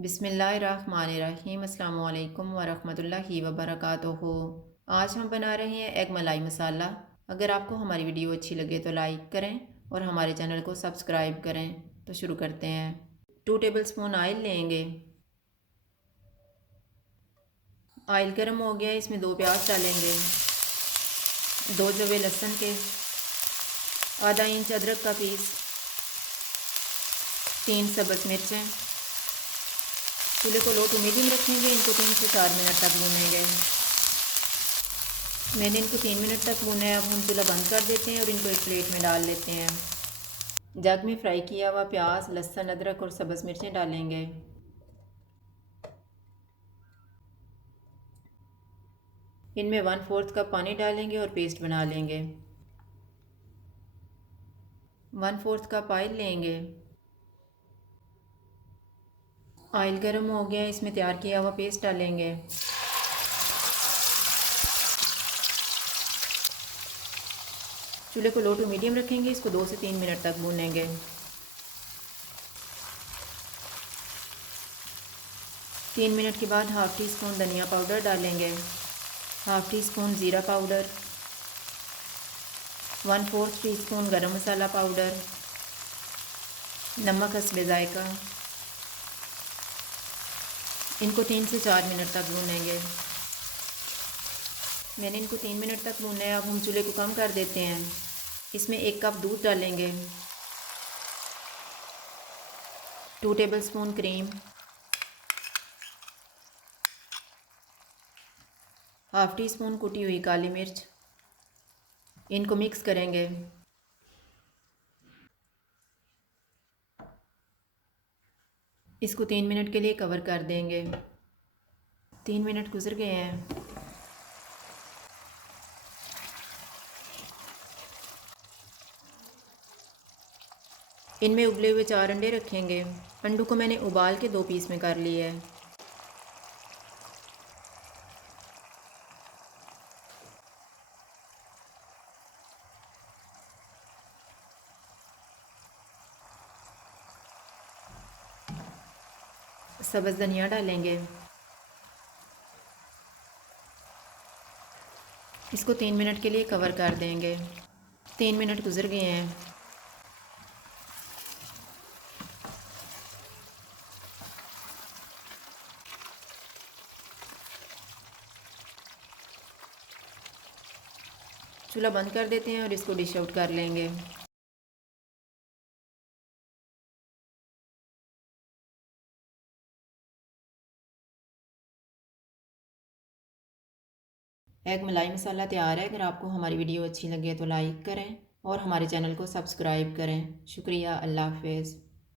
बिस्मिल्लाहिर्रहमानिर्रहीम। अस्सलाम वालेकुम वरहमतुल्लाहि वबरकातुहू। आज हम बना रहे हैं एग मलाई मसाला। अगर आपको हमारी वीडियो अच्छी लगे तो लाइक करें और हमारे चैनल को सब्सक्राइब करें। तो शुरू करते हैं। 2 टेबलस्पून ऑयल लेंगे। ऑयल गर्म हो गया, इसमें 2 प्याज डालेंगे, 2 जवे लहसुन के, आधा इंच अदरक का पीस, 3 सब्ज़ मिर्चें। चूल्हे को लो टू मीडियम रखेंगे। इनको 3 से 4 मिनट तक भूनेंगे। मैंने इनको 3 मिनट तक भूना है। अब हम चूल्हा बंद कर देते हैं और इनको एक प्लेट में डाल लेते हैं। जग में फ्राई किया हुआ प्याज, लहसुन, अदरक और सब्ज़ मिर्चें डालेंगे। इनमें 1/4 कप पानी डालेंगे और पेस्ट बना लेंगे। 1/4 कप ऑयल लेंगे। ऑयल गर्म हो गया, इसमें तैयार किया हुआ पेस्ट डालेंगे। चूल्हे को लो टू मीडियम रखेंगे। इसको 2 से 3 मिनट तक भूनेंगे। 3 मिनट के बाद 1/2 टी स्पून धनिया पाउडर डालेंगे, 1/2 टी स्पून ज़ीरा पाउडर, 1/4 टी स्पून गरम मसाला पाउडर, नमक हस्बे ज़ायका। इनको 3 से 4 मिनट तक भूनेंगे। मैंने इनको 3 मिनट तक भूना है। अब हम चूल्हे को कम कर देते हैं। इसमें 1 कप दूध डालेंगे, 2 टेबलस्पून क्रीम, 1/2 टी स्पून कुटी हुई काली मिर्च। इनको मिक्स करेंगे। इसको 3 मिनट के लिए कवर कर देंगे। 3 मिनट गुजर गए हैं। इनमें उबले हुए 4 अंडे रखेंगे। अंडों को मैंने उबाल के 2 पीस में कर लिया है। सब्ज़ धनिया डालेंगे। इसको 3 मिनट के लिए कवर कर देंगे। 3 मिनट गुजर गए हैं। चूल्हा बंद कर देते हैं और इसको डिश आउट कर लेंगे। एग मलाई मसाला तैयार है। अगर आपको हमारी वीडियो अच्छी लगे तो लाइक करें और हमारे चैनल को सब्सक्राइब करें। शुक्रिया। अल्लाह हाफ़िज़।